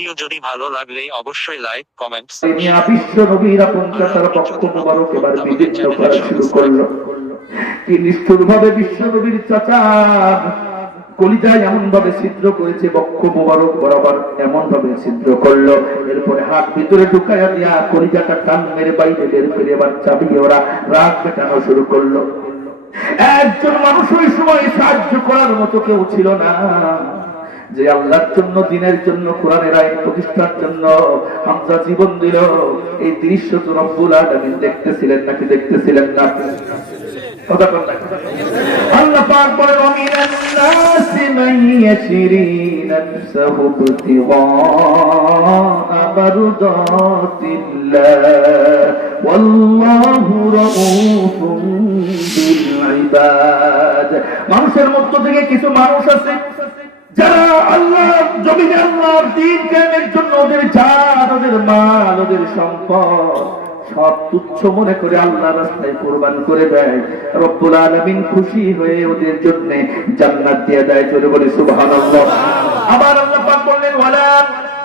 Video যদি ভালো লাগলে অবশ্যই লাইক, কমেন্টস, বিশ্ব নবীরা পঞ্চাশার পক্ষ মোবারক এবার বিভিন্ন করা শুরু করলো। কি নিষ্ঠুরভাবে বিশ্ব নবীর চাচার কলিজায় এমন ভাবে ছিদ্র করেছে, বক্ষ মোবারক বরাবর এমন ভাবে ছিদ্র করলো। এরপরে হাত ভিতরে ঢুকাইয়া দিয়া কলিজাটা টান মেরে বাইরে বের করে এবার চাবিয়ে ওরা রাগ পেটানো শুরু করলো। একজন মানুষ ওই সময় সাহায্য করার মতো কেউ ছিল না, যে আল্লাহর জন্য, দিনের জন্য, কোরআনের আইন প্রতিষ্ঠার জন্য হামজা জীবন দিল। এই দৃশ্য তো রব্বুল আলামিন দেখতেছিলেন নাকি দেখতেছিলেন না? কথা বল না। আল্লাহ পাক বলেন, ওয়ামিনান নাসি মান ইয়াশরি নাফসাহু ইবতিগা মারদাতিল্লাহ ওয়াল্লাহু রাউফুন বিল ইবাদ। মানুষের মধ্য থেকে কিছু মানুষ আছে যারা আল্লাহ জমিনে আল্লাহর দ্বীন কায়েমের জন্য ওদের জান, ওদের মাল, ওদের সম্পদ সব তুচ্ছ মনে করে আল্লাহর রাস্তায় কুরবান করে দেয়। রব্বুল আলামিন খুশি হয়ে ওদের জন্য জান্নাত দিয়ে দেয়। জোরে বলি সুবহানাল্লাহ। আবার আল্লাহ পাক বললেন, ওয়ালা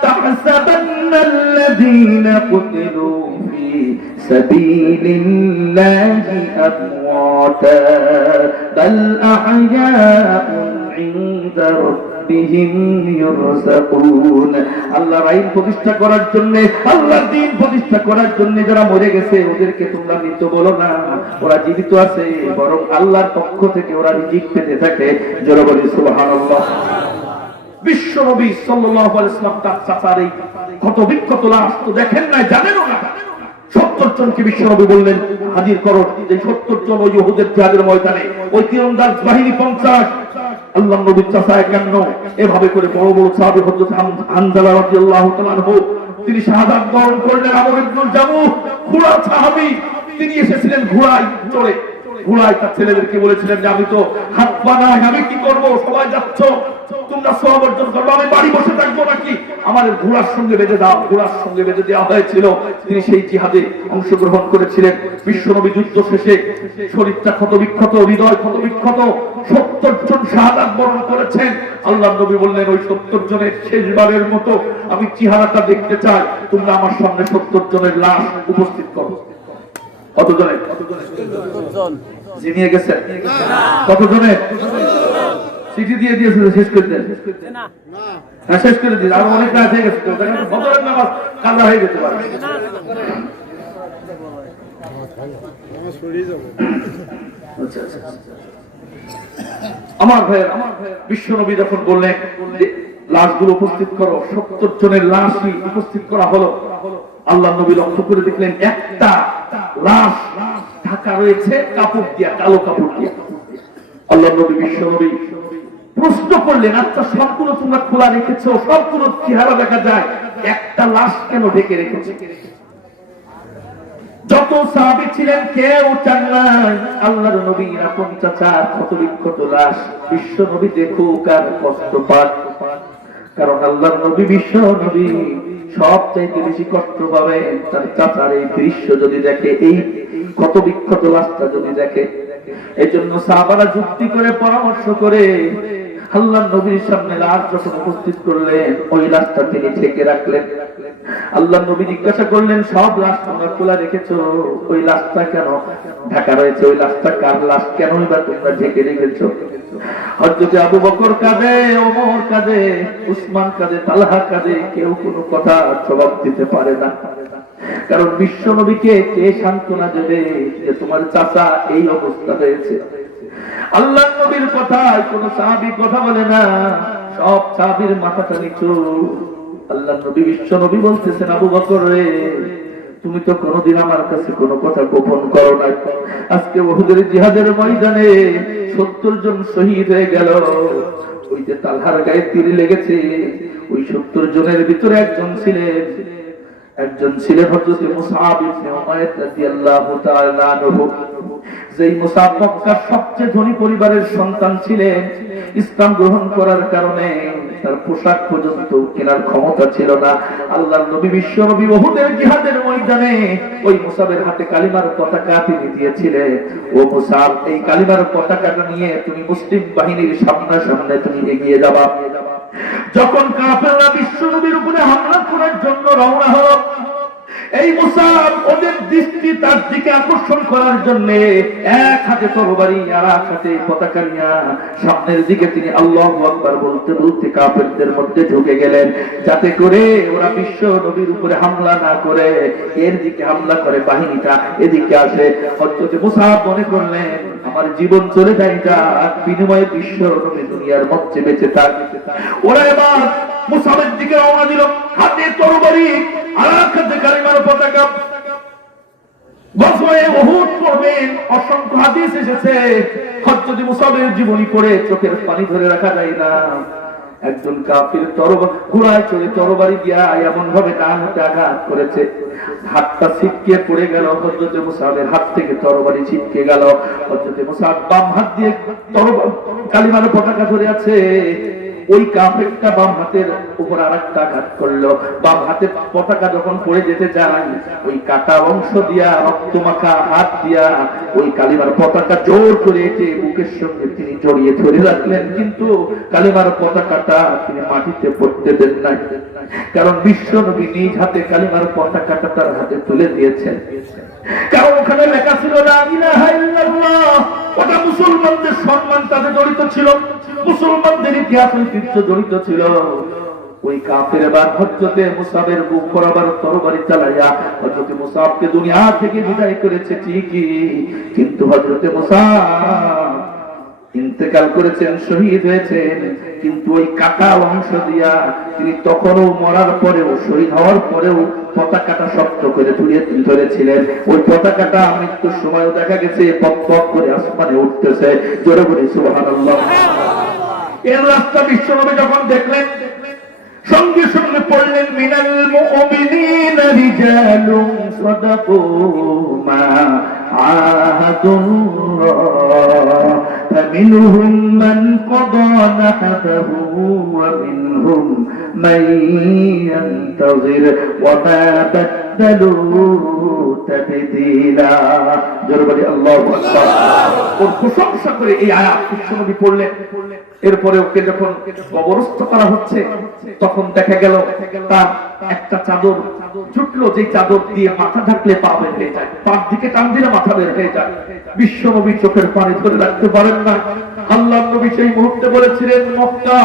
তাহসাবান্নাল্লাযীনা কুতিলু ফি সাবিলিল্লাহি আমওয়াতা বাল আহইয়াউন ইনদা আল্লাহর আইন প্রতিষ্ঠা করার জন্য, আল্লাহর দ্বীন প্রতিষ্ঠা করার জন্য যারা মরে গেছে ওদেরকে তোমরা মৃত বলো না, ওরা জীবিত আছে, বরং আল্লাহর পক্ষ থেকে ওরা রিজিক পেতে থাকে। জোরে বলি সুবহানাল্লাহ। বিশ্ব নবী সাল্লাল্লাহু আলাইহি ওয়াসাল্লাম তার চাচার এই ক্ষত বিক্ষত লাশ তো দেখেন না, জানেনও না। 70 জনকে বিশ্ব নবী বললেন হাজির করো। এই 70 জন ওই উহুদের জিহাদের ময়দানে, ওই তীরন্দাজ বাহিনী 50, আল্লাহ নবীর চাচা 51, এভাবে করে বড় বড় সাহাবী হযরত হানজালা রাদিয়াল্লাহু তাআলা আনহু তিনি শাহাদাত বরণ করলেন। আমর ইবনুল জামুহ ঘোড়া সাহাবী, তিনি এসেছিলেন ঘোড়ায় চড়ে। ঘোড়ায় তার ছেলেদেরকে বলেছিলেন যে আমি তো হাত পা নাই, আমি কি করব? সবাই যাচ্ছ, তোমরা সওয়াব অর্জন করবে, আমি বাড়ি বসে থাকবো নাকি? আমার ঘোড়ার সঙ্গে বেঁধে দাও। ঘোড়ার সঙ্গে বেঁধে দেওয়া হয়েছিল। তিনি সেই জিহাদে অংশগ্রহণ করেছিলেন। বিশ্বনবী যুদ্ধ শেষে শরীরটা ক্ষত বিক্ষত, হৃদয় ক্ষত বিক্ষত, 70 জন শাহাদাত বরণ করেছেন। আল্লাহ নবী বললেন, ওই 70 জনের শেষবারের মতো আমি চেহারাটা দেখতে চাই, তোমরা আমার সামনে 70 জনের লাশ উপস্থিত করো। কত জনের? জিনিয়ে গেছে কত জনের? চিঠি দিয়ে দিয়েছিল, শেষ করে দেন। হ্যাঁ, শেষ করে দিন। আর অনেক রাত হয়ে গেছে, ফজরের নামাজ কাজা হয়ে যেতে পারে। আমার ভাই, বিশ্বনবী যখন বললেন লাশগুলো উপস্থিত করো, 70 জনের লাশই উপস্থিত করা হলো। আল্লাহ নবী লক্ষ্য করে দেখলেন একটা লাশ ঢাকা রয়েছে কাপড় দিয়া, কালো কাপড় দিয়া। আল্লাহ নবী বিশ্বনবী প্রশ্ন করলেন, আচ্ছা সবগুলো তোমরা খোলা রেখেছো, সবগুলো চেহারা দেখা যায়, একটা লাশ কেন ঢেকে রেখেছো? যত সাহাবী ছিলেন কেউ চান নাই আল্লাহর নবী এরকম চাচার ক্ষত বিক্ষত লাশ বিশ্ব নবী দেখুক আর কষ্ট পাক। কারণ আল্লাহর নবী, বিশ্ব নবী সবচাইতে বেশি কষ্ট পাবে তার চাচার এই দৃশ্য যদি দেখে, এই ক্ষত বিক্ষত লাশটা যদি দেখে। এই জন্য সাহাবারা যুক্তি করে, পরামর্শ করে আল্লাহর নবীর সামনে লাশ যখন উপস্থিত করলেন, ওই লাশটা তিনি ঢেকে রাখলেন। আল্লাহর নবী জিজ্ঞাসা করলেন, সব লাশ তোমরা খোলা রেখেছো, ওই লাশটা কেন ঢাকা রয়েছে? ওই লাশটা কার লাশ? কেনই বা তোমরা ঢেকে রেখেছো? হযরত আবু বকর কাঁদে, ওমর কাঁদে, উসমান কাঁদে, তালহা কাঁদে, কেউ কোনো কথা জবাব দিতে পারে না। কারণ বিশ্ব নবীকে কে সান্ত্বনা দেবে যে তোমার চাচা এই অবস্থা হয়েছে? আল্লাহর নবীর কথায় কোন সাহাবী কথা বলে না, সব সাহাবীর মাথাটা নিচু। আল্লাহর নবী, বিশ্ব নবী বলতেছেন, আবু বকর রে, তুমি তো কোনোদিন আমার কাছে কোনো কথা গোপন করো না। আজকে উহুদের জিহাদের ময়দানে 70 জন শহীদ হয়ে গেল। ওই যে তালহার গায়ে তীর লেগেছে, ওই 70 জনের ভিতরে একজন ছিলেন হযরত মুসআব ইবনে উমাইর রাদিয়াল্লাহু তাআলা আনহু। যেই মুসআব মক্কার সবচেয়ে ধনী পরিবারের সন্তান ছিলেন। ইসলাম গ্রহণ করার কারণে তার পোশাক পর্যন্ত কেনার ক্ষমতা ছিল না। আল্লাহর নবী, বিশ্ব নবী উহুদের জিহাদের ময়দানে ওই মুসআবের হাতে কালিমার পতাকা তিনি দিয়েছিলেন। ও মুসআব, এই কালিমার পতাকাটা নিয়ে তুমি মুসলিম বাহিনীর সামনে সামনে তুমি এগিয়ে যাবা। যখন কাফেররা বিশ্ব নবীর উপরে হামলা করার জন্য রওনা হলো, এই মুসাব ওদের দৃষ্টি তার দিকে আকর্ষণ করার জন্য এক হাতে তরবারি আর এক হাতে পতাকা নিয়ে সামনের দিকে তিনি আল্লাহু আকবার বলতে বলতে কাফেরদের মধ্যে ঢুকে গেলেন, যাতে করে ওরা বিশ্ব নবীর উপরে হামলা না করে এর দিকে হামলা করে বাহিনীটা এদিকে আসে। হযরত মুসাব মনে করলেন আমার জীবন চলে যায় যা বিনিময়ে বিশ্ব নবী দুনিয়ার মধ্যে বেঁচে থাক। ওরা এবার মুসাবের দিকে রওনা দিল, হাতে তরবারি আর এক হাতে কালিমার পতাকা। গজওয়ে উহুদ পড়বেন, অসংখ্য হাদিস এসেছে, হযরত মুসাবের জীবনী পড়ে চোখের পানি ধরে রাখা যায় না। একজন কাফির ঘোড়ায় চড়ে তরবারি দিয়া এমন ভাবে ডান হাতে আঘাত করেছে, হাতটা ছিটকে পড়ে গেল। হযরত মুসাবের হাত থেকে তরবারি ছিটকে গেল। হযরত মুসাব বাম হাত দিয়ে কালিমার পতাকা ধরে আছে। ওই কাফেরটা বাম হাতের উপর আরেকটা আঘাত করলো। বাম হাতের পতাকা যখন পড়ে যেতে যায়, ওই কাটা অংশ দিয়া রক্তমাখা হাত দিয়া ওই কালিমার পতাকা জোর করে এসে বুকের সঙ্গে তিনি জড়িয়ে ধরে রাখলেন, কিন্তু কালিমার পতাকাটা তিনি মাটিতে পড়তে দেন নাই, কারণ বিশ্ব নবী নিজ হাতে কালিমার পতাকাটা তার হাতে তুলে দিয়েছেন। কারণ ওখানে লেখা ছিল লা ইলাহা ইল্লাল্লাহ। ওটা মুসলমানদের সম্মান তাতে জড়িত ছিল, মুসলমানদের ইতিহাস ঐতিহ্য জড়িত ছিল। ওই কাফের এবার হযরত মুসাবের বুক বরাবর তরবারি চালাইয়া হযরত মুসাবকে দুনিয়া থেকে বিদায় করেছে ঠিকই, কিন্তু হযরত মুসাব ইন্তেকাল করেছেন, শহীদ হয়েছেন, কিন্তু ওই কাটা অংশ দিয়া তিনি তখনও মরার পরেও শহীদ হওয়ার পরেও পতাকাটা শক্ত করে ধরেছিলেন। ওই পতাকাটা মৃত্যুর সময়ও দেখা গেছে পক পক করে আসমানে উঠতেছে। জোরে বলি সুবহানাল্লাহ। এর রাস্তা বিশ্বনবী যখন দেখলেন, সঙ্গে সঙ্গে পড়লেন মিনাল মুমিনিনা রিজালুন সাদাকু মা আহাদুল্লাহ ফামিনহুম মান ক্বাদা নাহবাহু ওয়া মিনহুম মান ইয়ানতাযির ওয়া মা বাদদালু তাবদীলা। জোরে বলি আল্লাহু আকবার। ওর প্রশংসা করে এই আয়াত বিশ্বনবী পড়লেন। এরপরে ওকে যখন কবরস্থ করা হচ্ছে, তখন দেখা গেল তার একটা চাদর জুটলো, যে চাদর দিয়ে মাথা ঢাকলে পা বের হয়ে যায়, পার দিকে টান দিলে মাথা বের হয়ে যায়। বিশ্ব নবী চোখের পানি ধরে রাখতে পারেন না। আল্লাহর নবী সেই মুহূর্তে বলেছিলেন, মক্কা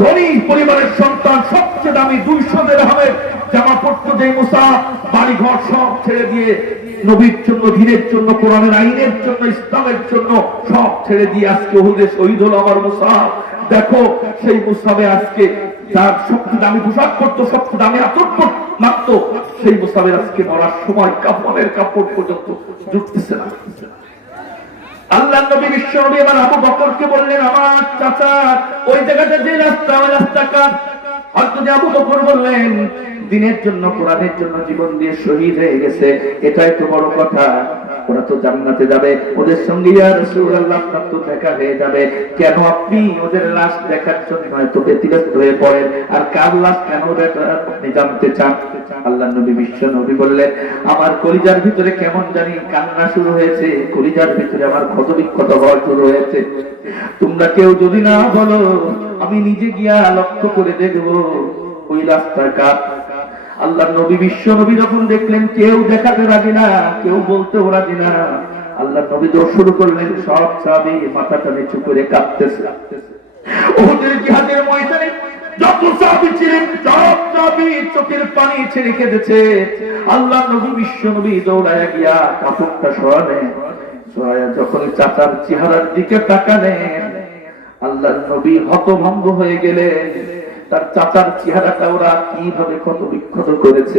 ধনী পরিবারের সন্তান, সবচেয়ে দামি 200 দিরহামের জামা পড়তো যে মুসাব, বাড়ি ঘর সব ছেড়ে দিয়ে নবীর জন্য, দ্বীনের জন্য, কোরআনের আইনের জন্য, ইসলামের জন্য সব ছেড়ে দিয়ে আজকে উহুদে শহীদ হলো আমার মুসাব। দেখো সেই মুসাবে আজকে যার সবচেয়ে দামি পোশাক পরতো, সবচেয়ে দামি আতর মারতো, সেই মুসাবের আজকে মরার সময় কাফনের কাপড় পর্যন্ত জুটতেছে না। আল্লাহ নবী বিশ্ব নবী এবার আবু বকরকে বললেন, আমার চাচা ওই জায়গাটা যে রাস্তা, ওই রাস্তা কার? হযরত আবু বকর বললেন, দ্বীনের জন্য, কোরআনের জন্য জীবন দিয়ে শহীদ হয়ে গেছে, এটাই তো বড় কথা। ওরা তো জান্নাতে যাবে, ওদের সঙ্গে ইয়া রাসূলুল্লাহ আপনার তো দেখা হয়ে যাবে, কেন আপনি ওদের লাশ দেখার জন্য এত ব্যতিব্যস্ত হয়ে পড়েন? আর কার লাশ কেন আপনি জানতে চান? আল্লাহ নবী বিশ্ব নবী বললেন, আমার কলিজার ভিতরে কেমন জানি কান্না শুরু হয়েছে, কলিজার ভিতরে আমার ক্ষতবিক্ষত হওয়া শুরু হয়েছে। তোমরা কেউ যদি না বলো, আমি নিজে গিয়া লক্ষ্য করে দেখবো ওই রাস্তা কার। আল্লাহ নবী বিশ্ব নবী যখন দেখলেন কেউ দেখাতে রাজি না, কেউ বলতেও রাজি না, আল্লাহ নবী দৌড় শুরু করলেন। সব সাহাবী মাথাটা নিচু করে কাঁদতেছে। উহুদের জিহাদের ময়দানে যত সাহাবী ছিলেন, সব সাহাবী চোখের পানি ছেড়ে কেঁদেছে। আল্লাহ নবী বিশ্ব নবী দৌড়ায়া গিয়া কাপড়টা সরালেন, সরায়া যখন চাচার চেহারার দিকে তাকালেন, আল্লাহ নবী হতভম্ব হয়ে গেলেন। তার চাচার চেহারাটা ওরা কিভাবে ক্ষত বিক্ষত করেছে।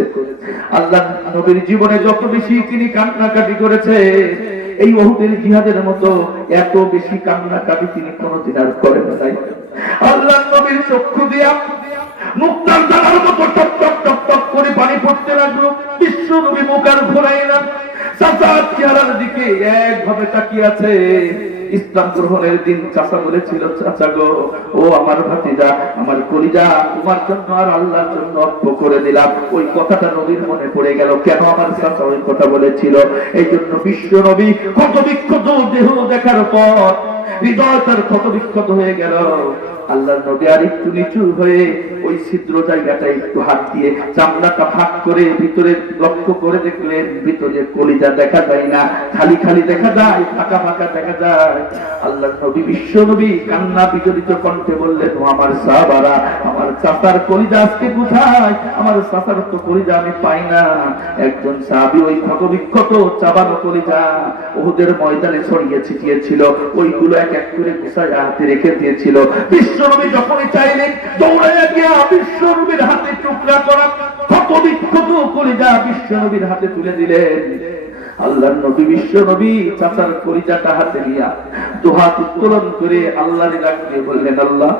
আল্লাহ নবীর জীবনে যত বেশি তিনি কান্নাকাটি করেছে, এই উহুদের জিহাদের মতো এত বেশি কান্নাকাটি তিনি কোনদিন আর করেন নাই। আল্লাহ নবীর চক্ষু দিয়া মুক্তার ধারার মতো টপ টপ টপ টপ করে পানি পড়তে লাগলো। বিশ্ব নবী মুখ আর ঘোরায় না, চাচার চেহারার দিকে একভাবে তাকিয়ে আছে। ইসলাম গ্রহণের দিন চাচা বলেছিল, চাচা গো, ও আমার ভাতিজা, আমার কলিজা, তোমার জন্য আর আল্লাহর জন্য অর্থ করে দিলাম। ওই কথাটা নবীর মনে পড়ে গেল, কেন আমার চাচা ওই কথা বলেছিল। এই জন্য বিশ্ব নবী ক্ষত বিক্ষত দেহ দেখার পর হৃদয় তার ক্ষত বিক্ষত হয়ে গেল। আল্লাহর নবী আর একটু নিচু হয়ে ওই ছিদ্র জায়গাটা একটু হাত দিয়ে চামড়াটা ফাঁক করে ভিতরে লক্ষ্য করে দেখলেন, ভিতরে কলিজা দেখা যায় না, খালি খালি দেখা যায়, ফাঁকা ফাঁকা দেখা যায়। আল্লাহর নবী বিশ্ব নবী কান্না বিজড়িত কণ্ঠে বললেন, ও আমার সাহাবারা, আমার চাচার কলিজা আজকে কোথায়? আমার চাচার তো কলিজা আমি পাই না। একজন সাহাবী ওই ক্ষত বিক্ষত চাবানো কলিজা উহুদের ময়দানে ছড়িয়ে ছিটিয়েছিল, ওইগুলো এক এক করে গুছায় হাতে রেখে দিয়েছিল। বিশ্বনবী যখনই চাইলেন দৌড়াইয়া গিয়া বিশ্বনবীর হাতে টুকরা করা ক্ষত বিক্ষত কলিজা বিশ্বনবীর হাতে তুলে দিলেন। আল্লাহর নবী বিশ্ব নবী চাচার কলিজাটা হাতে নিয়া দুহাত উত্তোলন করে আল্লাহর ডাকে বললেন, আল্লাহ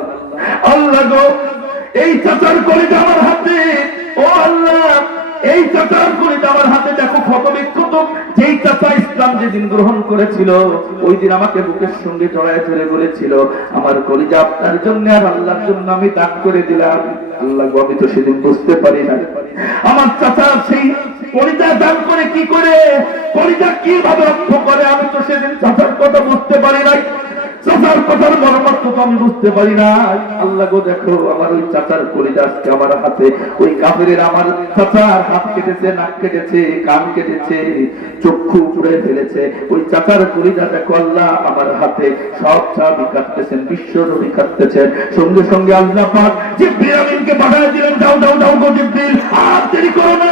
আল্লাহ গো, এই চাচার কলিজা আমার হাতে, ও আল্লাহ এই চাচার কলিজা আমার হাতে, দেখো ক্ষত বিক্ষত। যেই চাচা ইসলাম যেদিন গ্রহণ করেছিল ওই দিন আমাকে বুকের সঙ্গে জড়ায় ধরে বলেছিল, আমার কলিজা আপনার জন্য আর আল্লাহর জন্য আমি দান করে দিলাম। আল্লাহ গো, আমি তো সেদিন বুঝতে পারি না আমার চাচা সেই কলিজা দান করে কি করে, কলিজা কিভাবে রক্ষা করে, আমি তো সেদিন চাচার কথা বুঝতে পারি নাই, চাচার কথার মর্মার্থ তো আমি বুঝতে পারি না। আল্লাহ গো, দেখো আমার ওই চাচার কলিজা আজকে আমার হাতে। ওই কাফেরের আমার চাচার হাত কেটেছে, নাক কেটেছে, কান কেটেছে, চক্ষু পুড়ে ফেলেছে, ওই চাচার কলিজা দেখো আল্লাহ আমার হাতে। সব সাহাবী কাটতেছেন, বিশ্ব নবী কাটতেছেন। সঙ্গে সঙ্গে আল্লাহ পাক জিবরিল আমিনকে পাঠিয়ে দিলেন, যাও যাও যাও গো জিবরিল, আর দেরি করো না,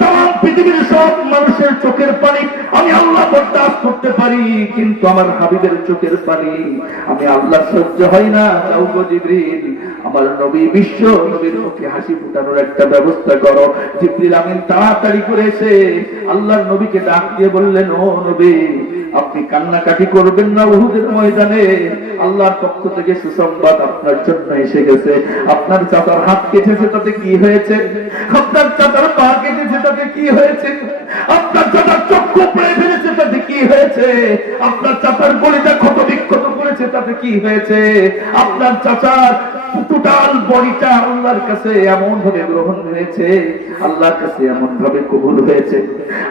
তাম পৃথিবীর সব মানুষের চোখের পানি আমি আল্লাহ বরদাস্ত করতে পারি, কিন্তু আমার হাবিবের চোখের পানি আমি আল্লাহ সহ্য হয় না। যাও গো জিবরিল, আমার নবী বিশ্ব নবীর মুখে হাসি ফুটানোর একটা ব্যবস্থা করো। জিবরিল আমিন তাড়াতাড়ি করে এসে আল্লাহর নবীকে ডাক দিয়ে বললেন, ও নবী, আপনি কান্নাকাটি করবেন না, উহুদের ময়দানে আল্লাহর পক্ষ থেকে সুসংবাদ আপনার জন্য এসে গেছে। আপনার চাচার হাত কেটেছে, তাতে কি হয়েছে? আপনার চাচার পা কেটেছে, তাতে কি হয়েছে? আপনার চাচার চক্ষু পুড়ে ফেলেছে, তাতে কি হয়েছে? আপনার চাচার কলিজা ক্ষত বিক্ষত করেছে, তাতে কি হয়েছে? আপনার চাচার টোটাল বডিটা আল্লাহর কাছে এমন ভাবে গ্রহণ হয়েছে, আল্লাহর কাছে এমন ভাবে কবুল হয়েছে।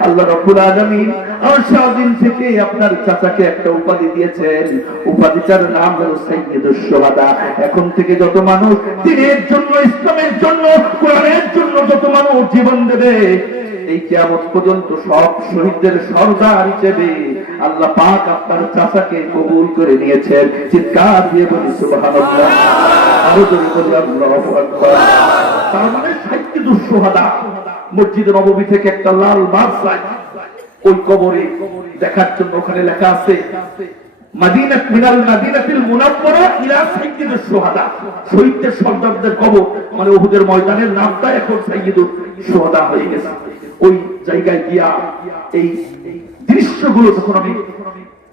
আল্লাহ রাব্বুল আলামিন আরশ-ই-আযীম থেকে আপনার চাচাকে একটা উপাধি দিয়েছেন, উপাধিটার নাম হলো সাইয়্যিদুশ শুহাদা। এখন থেকে যত মানুষ দ্বীনের জন্য, ইসলামের জন্য, কোরআনের জন্য যত মানুষ জীবন দেবে, এই কিয়ামত পর্যন্ত সব শহীদদের সরদার হিসেবে আল্লাহ পাক আপনার চাচাকে কবুল করে নিয়েছেন। চিৎকার দিয়ে বলি সুবহানাল্লাহ, আরো জোরে বলি আল্লাহু আকবার। তার মানে সাইয়্যিদুশ শুহাদা। মসজিদ নববী থেকে একটা লাল বাস যায় ওই কবরে দেখার জন্য, ওখানে লেখা আছে মাদিনাত মিনাল মাদিনাতিল মুনাওয়ারা ইলা সাইয়্যিদুশ শুহাদা। শহীদদের সর্দারদের কবর মানে উহুদের ময়দানের নামটা এখন সাইয়্যিদুশ শুহাদা হয়ে গেছে। ওই জায়গায় গিয়া এই দৃশ্যগুলো যখন আমি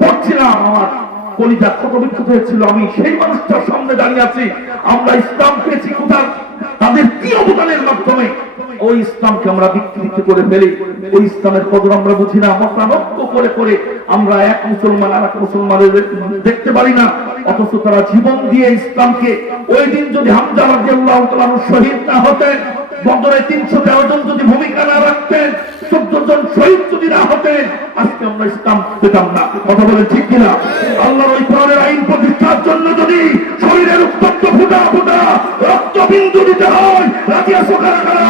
পড়ছিলাম, আমার কলিজা ক্ষত বিক্ষত হয়েছিল। আমি সেই মানুষটার সামনে দাঁড়িয়ে আছি। আমরা ইসলাম পেয়েছি কোথায়, তাদের কি অবদানের মাধ্যমে। ওই ইসলামকে আমরা বিকৃত করে ফেলি, ওই ইসলামের কদর আমরা বুঝি না। মতানক্য করে করে আমরা এক মুসলমান আর এক মুসলমানের দেখতে পারি না, অথচ তারা জীবন দিয়ে ইসলামকে। ওই দিন যদি হামজা রাদিয়াল্লাহু তাআলা শহীদ না হতেন, বদরে 313 জন যদি ভূমিকা না রাখতেন, 14 জন শহীদ যদি না হতেন, আজকে আমরা ইসলাম পেতাম না। কথা বলে ঠিক কিনা? আল্লাহর ওই কোরআনের আইন প্রতিষ্ঠার জন্য যদি শরীরের উত্তপ্ত ফুটা ফুটা রক্তবিন্দু দিতে হয়, রাজি আছো কারা কারা?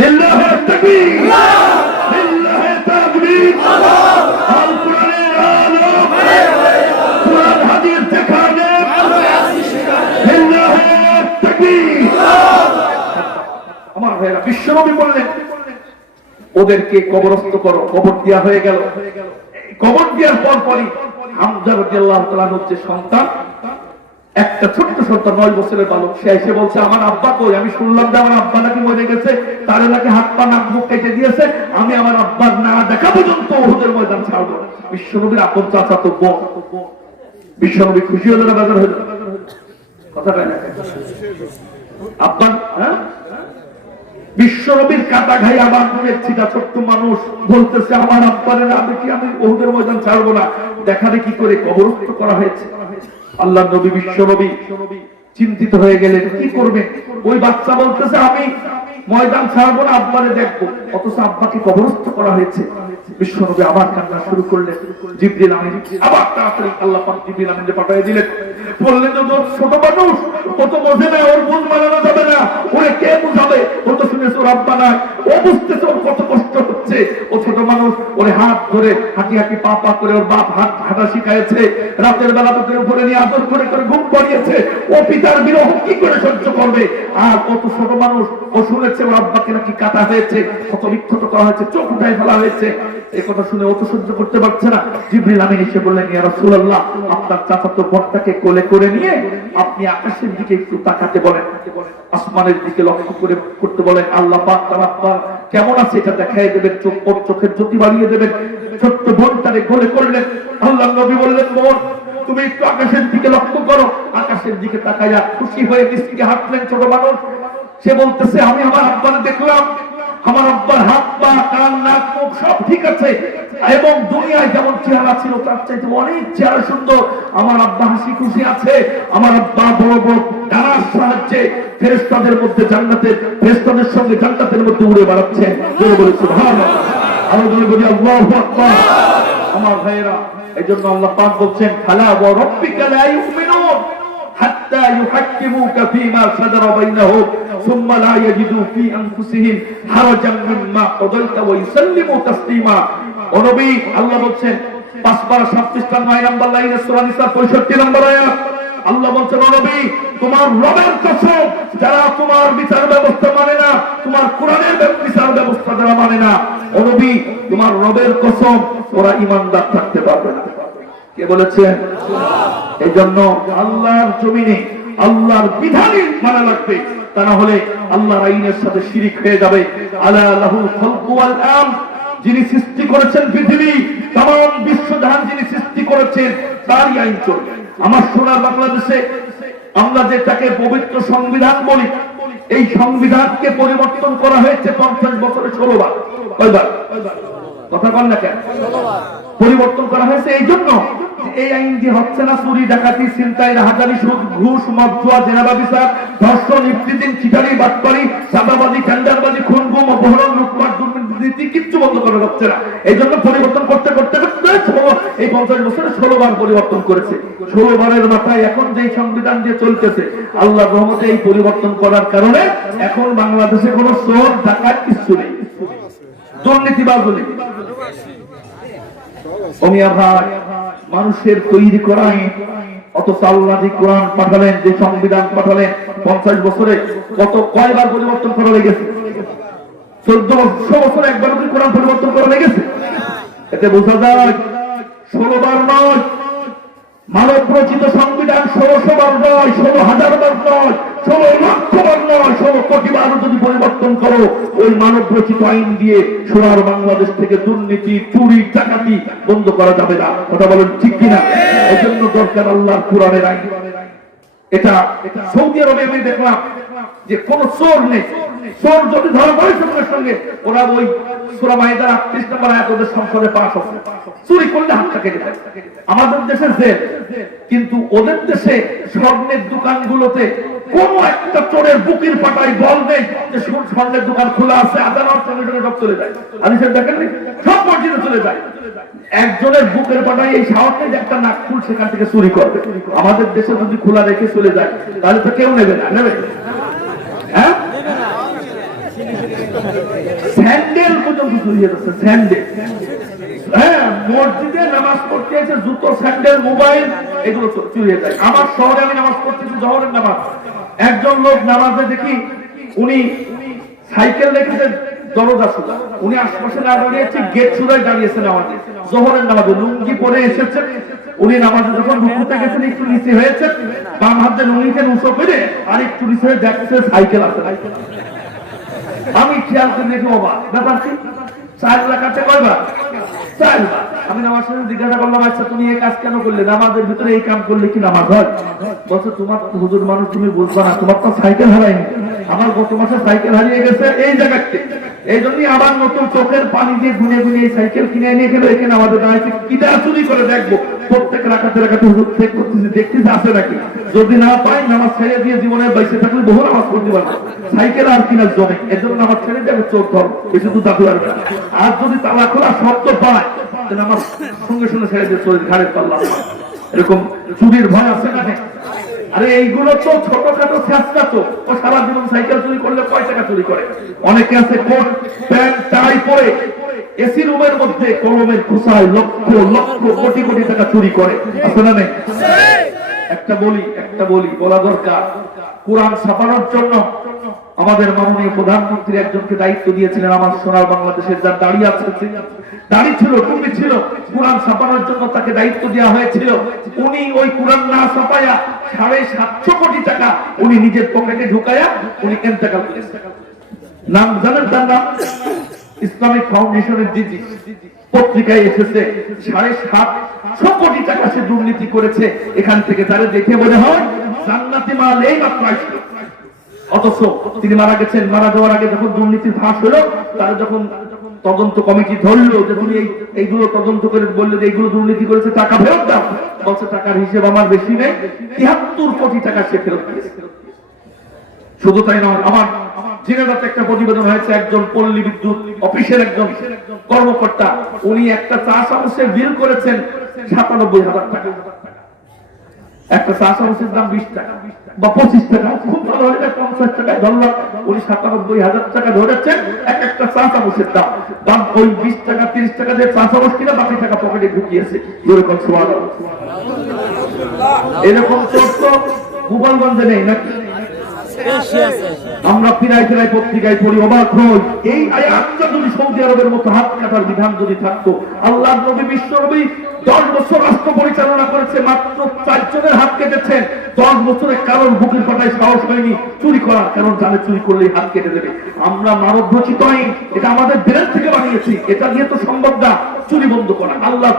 লিল্লাহি তাকবীর, লিল্লাহি তাকবীর। আল কোরআনের আলো, কোরআন হাদিস দেখানে, লিল্লাহি তাকবীর। আমার ভাইরা, বিশ্বনবী বললেন ওদেরকে কবরস্থ করো। কবর দেওয়া হয়ে গেল। কবর দেওয়ার পরপরই হামজা রাদিয়াল্লাহু তাআলার যে সন্তান, একটা ছোট্ট সন্তান 9 বছরের বালক, সে এসে বলছে, আমার আব্বা কই? আমি শুনলাম যে আমার আব্বা নাকি মরে গেছে, তার নাকি হাত পা নাক মুখ কেটে দিয়েছে, আমি আমার আব্বার না দেখা পর্যন্ত উহুদের ময়দান ছাড়বো না। বিশ্বনবীর আপন চাচা তো বোন। বিশ্বনবী খুশি হলো না বেজার হলো? কথা কয় না আব্বা? হ্যাঁ, বিশ্বনবীর কাটা ঘাই আবার ছিটা ছোট্ট মানুষ বলতেছে, আমার আব্বারে না দেখি আমি উহুদের ময়দান ছাড়বো না। দেখা দেখি করে কবরস্থ করা হয়েছে। আল্লাহ নবী বিশ্বনবী চিন্তিত হয়ে গেলেন, কি করবে? ওই বাচ্চা বলতেছে, আমি ময়দান ছাড়বো না, আব্বারে দেখবো, অথচ আব্বাকে কবরস্থ করা হয়েছে। বিশ্বনবী আবার কান্না শুরু করলেন। জিবরিল আমিন আবার তাড়াতাড়ি আল্লাহ পাক জিবরিল আমিনকে পাঠিয়ে দিলেন। বললেন যে ছোট মানুষ, ও তো বোঝে না, ওর বুঝ মানানো যাবে না, ওরে কে বুঝাবে? ও তো শুনেছে ওর আব্বা নাই, ও বুঝতেছে ওর কত কষ্ট হচ্ছে। ও ছোট মানুষ, ওরে হাত ধরে হাঁটি হাঁটি পা পা করে ওর বাপ হাত হাঁটা শিখাইছে, রাতের বেলা বুকের উপরে নিয়ে আদর করে করে ঘুম পাড়িয়েছে। ও পিতার বিরহ কি করে সহ্য করবে? আর ও তো ছোট মানুষ, ও শুনেছে ওর আব্বাকে নাকি কাটা হয়েছে, কত বিক্ষত করা হয়েছে, চোখ উঠায় ফেলা হয়েছে। এই কথা শুনে ও তো সহ্য করতে পারছে না। জিবরিল আমিন এসে বললেন, ইয়া রাসূলুল্লাহ, আপনার চাচাতো বোনটাকে কোলে করে নিয়ে আপনি আকাশের দিকে একটু তাকাতে বলেন, আসমানের দিকে লক্ষ্য করে করতে বলেন। আল্লাহ পাক তার আব্বা কেমন আছে এটা দেখাই দেবেন, চোখের জ্যোতি বাড়িয়ে দেবেন। ছোট্ট বোনটাকে কোলে করলেন। আল্লাহর নবী বললেন, বোন তুমি একটু আকাশের দিকে লক্ষ্য করো। আকাশের দিকে তাকাইয়া খুশি হয়ে নিচে হাঁটলেন ছোট মানুষ। সে বলতেছে, আমি আমার আব্বাকে দেখলাম, আমার আব্বার হাত পা কান নাক মুখ সব ঠিক আছে, এবং দুনিয়ায় যেমন চেহারা ছিল তার চাইতে অনেক চেহারা সুন্দর। আমার আব্বা হাসি খুশি আছে, আমার আব্বা বড় বড় ডানার সাহায্যে ফেরেশতাদের মধ্যে জান্নাতের ফেরেশতাদের সঙ্গে জান্নাতের মধ্যে উড়ে বেড়াচ্ছে। জোরে বলে সুবহানাল্লাহ, আরো জোরে বলি আল্লাহু আকবার। আমার ভাইয়েরা, এজন্য আল্লাহ পাক বলছেন, ফালা ওয়া রাব্বিকা লা ইউমিনুন হাত্তা ইউহাক্কিমুকা ফীমা শাজারা বাইনাহুম সুম্মা লা ইয়াজিদু ফী আনফুসিহিম হারাজান মিম্মা কাদাইতা ওয়া ইউসাল্লিমু তাসলিমা। ও নবী, আল্লাহ বলছেন 5 পারা 36 9 নম্বর লাইনে সূরা নিসা 65 নম্বর আয়াত, আল্লাহ বলছেন, ও নবী, তোমার রবের কসম, যারা তোমার বিচার ব্যবস্থা মানে না, তোমার কোরআনের বিচার ব্যবস্থা যারা মানে না, ও নবী, তোমার রবের কসম, ওরা ঈমানদার থাকতে পারবে না। কে বলেছেন? এই জন্য আল্লাহর জমিনে আল্লাহর বিধানই মানা লাগবে, তা না হলে আল্লাহর আইনের সাথে শিরিক হয়ে যাবে। আলা লাহুল খালকু ওয়াল আমর, যিনি সৃষ্টি করেছেন পৃথিবী, तमाम বিশ্বজাহান যিনি সৃষ্টি করেছেন, তারই আইন চলবে। আমার সোনার বাংলাদেশে আমরা যেটাকে পবিত্র সংবিধান বলি, এই সংবিধানকে পরিবর্তন করা হয়েছে 50 বছরে 16 বার। কয়বার? কথা বল না কেন? পরিবর্তন করা হয়েছে এই জন্য এই আইন যে হচ্ছে না, চুরি ডাকাতি ছিনতাই রাহাজানি সুদ ঘুষ মদ জুয়া জেনাবা বিচার ধর্ষণ ইফতিজিং চিটারি বাটপারি চাঁদাবাজি টেন্ডারবাজি খুন গুম অপহরণ লুটপাট দুর্নীতি কিচ্ছু বন্ধ করা যাচ্ছে না। এই জন্য পরিবর্তন করতে করতে করতে এই 50 বছরে 16 বার পরিবর্তন করেছে। 16 বারের মাথায় এখন যে সংবিধান দিয়ে চলতেছে, আল্লাহর রহমতে এই পরিবর্তন করার কারণে এখন বাংলাদেশে কোনো চোর ডাকাত কিছু নেই, দুর্নীতিবাজ নেই। ওমিয়া ভাই, মানুষের তৈরি করাই অথচ আল্লাহ যে কোরআন পাঠালেন, যে সংবিধান পাঠালেন, 50 বছরে কয়বার পরিবর্তন করা লেগেছে? 1400 বছরে একবার কি কোরআন পরিবর্তন করা লেগেছে? এতে বোঝা যায় 16 বার নয়, মানব রচিত সংবিধান 1600 বার নয়, 16,000 বার নয়, 16 লক্ষ বার নয়, 16 কোটি বার যদি পরিবর্তন করো, ওই মানব রচিত আইন দিয়ে সোনার বাংলাদেশ থেকে দুর্নীতি চুরি ডাকাতি বন্ধ করা যাবে না। কথা বলেন ঠিক কিনা? এই জন্য দরকার আল্লাহর কোরআনের আইন। এটা সৌদি আরবে আমি দেখলাম যে কোন চোর নেই, চোর যদি ধরা পড়ে সঙ্গে সঙ্গে ওরা ওই সূরা মাইদার 38 নম্বর আয়াত ওদের সংসদে পাস হবে, চুরি করলে হাতটা কেটে দেয়। আমাদের দেশে জেল, কিন্তু ওদের দেশে স্বর্ণের দোকানগুলোতে কোন একটা চোরের বুকের পাটায় বল নেই যে স্বর্ণের দোকান খোলা আছে, আদালত সঙ্গে সঙ্গে সব চলে যায়। আমি সে দেখেননি, সব মসজিদে চলে যায়। একজনের বুকের পাটায় এই সাহস নেই যে একটা নাকফুল সেখান থেকে চুরি করবে। আমাদের দেশে যদি খোলা রেখে চলে যায় তাহলে তো কেউ নেবে না, নেবে? হ্যাঁ, স্যান্ডেল পর্যন্ত চুরি হচ্ছে, স্যান্ডেল। হ্যাঁ, মসজিদে নামাজ পড়তে এসে জুতো স্যান্ডেল মোবাইল এগুলো চুরি হয়ে যায়। আমার শহরে আমি নামাজ পড়তেছি, জোহরের নামাজ, একজন লোক নামাজে দেখি উনি সাইকেল রেখেছে দরজা সুদা, উনি আশপাশে না দাঁড়িয়েছে, গেট সুদায় দাঁড়িয়েছে নামাজে, জোহরের নামাজে লুঙ্গি পরে এসেছে। উনি নামাজে যখন রুকুতে গেছেন একটু নিচে হয়েছে, বাম হাতে লুঙ্গিকে উঁচু করে আর একটু নিচে হয়ে দেখছে সাইকেল আছে। আমি খেয়াল করে দেখি, বাবা ব্যাপার কি? 4 রাকাতে কয়বার? 4 বার। আমি নামাজ শেষে জিজ্ঞাসা করলাম, আচ্ছা তুমি এই কাজ কেন করলে? নামাজের ভিতরে এই কাম করলে কি নামাজ হয়? বলছে, তোমার তো হুজুর মানুষ, তুমি বুঝবা না, তোমার তো সাইকেল হারায়নি। আমার গত মাসে সাইকেল হারিয়ে গেছে এই জায়গাতে, এই জন্যই আবার নতুন চোখের পানি দিয়ে গুনে গুনে এই সাইকেল কিনে নিয়ে গেলে এখানে আমাদের দাঁড়াইছে, কিটা চুরি করে দেখবো। প্রত্যেক রাখাতে রাখাতে হুজুর চেক করতেছি, দেখতেছি আছে নাকি। যদি না পাই নামাজ ছেড়ে দিয়ে জীবনে বাইসে থাকলে বহু নামাজ পড়তে পারবো। সাইকেল আর কিনা জমে, এজন্য আমার ছেড়ে যাবে চোর ধর, বেশি দূর দাদু আর আর যদি তালা খোলা শব্দ পায় তাহলে আমার সঙ্গে সঙ্গে ছেড়ে দিয়ে চোরের ঘাড়ের পাল্লা। এরকম চুরির ভয় আছে না? আরে এইগুলো তো ছোটখাটো চেষ্টা, তো ও সারা জীবন সাইকেল চুরি করলে কয় টাকা চুরি করে? অনেকে আছে কোট প্যান্ট টাই পরে এসি রুমের মধ্যে কলমের খোসায় লক্ষ লক্ষ কোটি কোটি টাকা চুরি করে, আছে না? একটা বলি বলা দরকার, কোরআন ছাপানোর জন্য আমাদের মাননীয় প্রধানমন্ত্রী একজনকে দায়িত্ব দিয়েছিলেন, আমার সোনার বাংলাদেশের যার দাড়ি আছে, দাড়ি ছিল, টুপি ছিল, কোরআন ছাপানোর জন্য তাকে দায়িত্ব দেওয়া হয়েছিল। উনি ওই কোরআন না ছাপায়া 750 কোটি টাকা উনি নিজের পকেটে ঢুকায়া উনি ইন্তেকাল করেছেন। নাম জানেন তার নাম? ইসলামিক ফাউন্ডেশনের জিজি, পত্রিকায় এসেছে 750 কোটি টাকা সে দুর্নীতি করেছে। এখান থেকে তারা দেখে মনে হয় জান্নাতি মাল এই মাত্র আসলো, অথচ তিনি মারা গেছেন। মারা যাওয়ার আগে যখন দুর্নীতির ফাঁস হলো, তারা যখন তদন্ত কমিটি ধরলো যে তুমি এইগুলো তদন্ত করে বললে যে এইগুলো দুর্নীতি করেছে, টাকা ফেরত দাও, বলছে টাকার হিসেব আমার বেশি নেই, 73 কোটি টাকা সে ফেরত দিয়েছে। শুধু তাই নয়, আমার ঝিনাইদহে একটা প্রতিবেদন হয়েছে, একজন পল্লী বিদ্যুৎ অফিসের একজন কর্মকর্তা, উনি একটা চা চামচের বিল করেছেন 97,000 টাকা। একটা চা চামচের দাম 20 টাকা বা 25 টাকা, খুব ভালো হলে 50 টাকায় ধরলাম, উনি 97,000 টাকা ধরেছেন একটা চা চামচের দাম। ওই 20 টাকা 30 টাকা দিয়ে চা চামচ কিনা বাকি টাকা পকেটে ঢুকিয়েছে। এরকম এরকম তো গোপালগঞ্জে নেই নাকি? আমরা ফিরাই ফিরাই পত্রিকায় পড়ি, অবাক হই, এই আয়াতটা যদি সৌদি আরবের মতো হাত কাটার বিধান যদি থাকতো, আল্লাহর নবী বিশ্ব নবী 10 বছর রাষ্ট্র পরিচালনা করেছে, মাত্র 4 জনের হাত কেটেছেন। 10 বছরে কারোর বুকের পাটায় সাহস হয়নি চুরি করার, কারণ জানে চুরি করলেই হাত কেটে দেবে। আমরা মানবরচিত আইন, এটা আমাদের ব্রেন থেকে বানিয়েছি, এটা দিয়ে তো সম্ভব না চুরি বন্ধ করা। আল্লাহর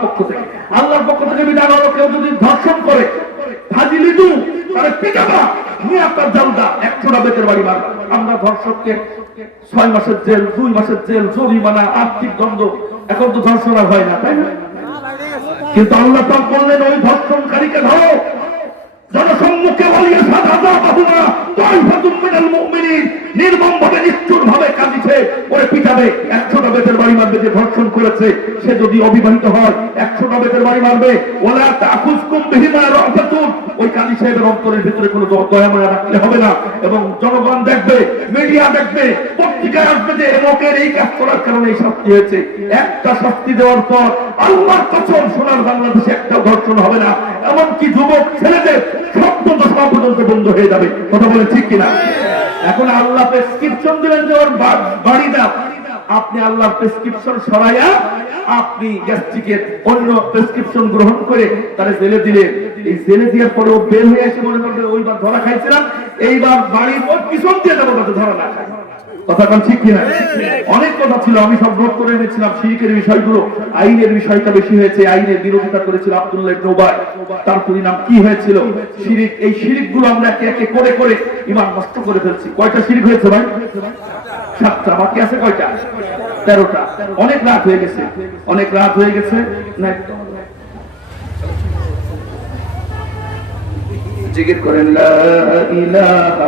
পক্ষ থেকে বিধান হলো, কেউ যদি ধর্ষণ করে ফাজিলিদু, তাহলে পিটাবা, নিয়ে আপনার জালদা 100টা বেতের বাড়ি মারবা। আমরা ধর্ষককে 6 মাসের জেল, 2 মাসের জেল, জরিমানা, আর্থিক দণ্ড। এখন তো ধর্ষণ আর হয় না, তাই না? কিন্তু আল্লাহ পাক বললেন, ওই ধর্ষণকারীকে ধরো, জনসম্মুখে বলিয়ে নির্মমভাবে নিষ্ঠুরভাবে কাঁদিছে, ওরে পিটাবে, 100টা বেতের বাড়ি মারবে। যে ধর্ষণ করেছে সে যদি অবিবাহিত হয় 100টা বেতের বাড়ি মারবে। ওলা তাখুজকুম বিহিমা রাফাতুন, ওই কাজী সাহেবের অন্তরের ভিতরে কোনো দয়া মায়া রাখলে হবে না। এবং জনগণ দেখবে, মিডিয়া দেখবে, পত্রিকায় আসবে যে লোকের এই কাজ করার কারণে এই শাস্তি হয়েছে। একটা শাস্তি দেওয়ার পর আল্লাহর কসম সোনার বাংলাদেশে একটা ধর্ষণ হবে না, এমনকি যুবক ছেলেদের সভ্যতা পর্যন্ত বন্ধ হয়ে যাবে। কথা বলে ঠিক কিনা? এখন আল্লাহ প্রেসক্রিপশন দিলেন যে ওর বাড়ি দাও, আপনি আল্লাহর প্রেসক্রিপশন সরাইয়া আপনি গ্যাস্ট্রিকের অন্য প্রেসক্রিপশন গ্রহণ করে তারা জেলে দিলেন। এই জেলে দেওয়ার পরে ও বের হয়ে এসে মনে করবে ওইবার ধরা খাইছিলাম, এইবার বাড়ির ওর পিছন দিয়ে যাবো তাতে ধরা না খাই। কথা কোন ঠিক কিনা? অনেক কথা ছিল, আমি সব নোট করে এনেছিলাম। শিরকের বিষয়গুলো, আইনের বিষয়টা বেশি হয়েছে, আইনের বিরোধিতা করেছিল আব্দুল্লাহ ইবনে উবাই, তার পরিণাম কি হয়েছিল? শিরিক। এই শিরিকগুলো আমরা একে একে করে করে ঈমান নষ্ট করে ফেলছি। কয়টা শিরিক হয়েছে ভাই? 7টা। বাকি আছে কয়টা? 13টা। অনেক রাত হয়ে গেছে, না জিকির করেন লা ইলাহা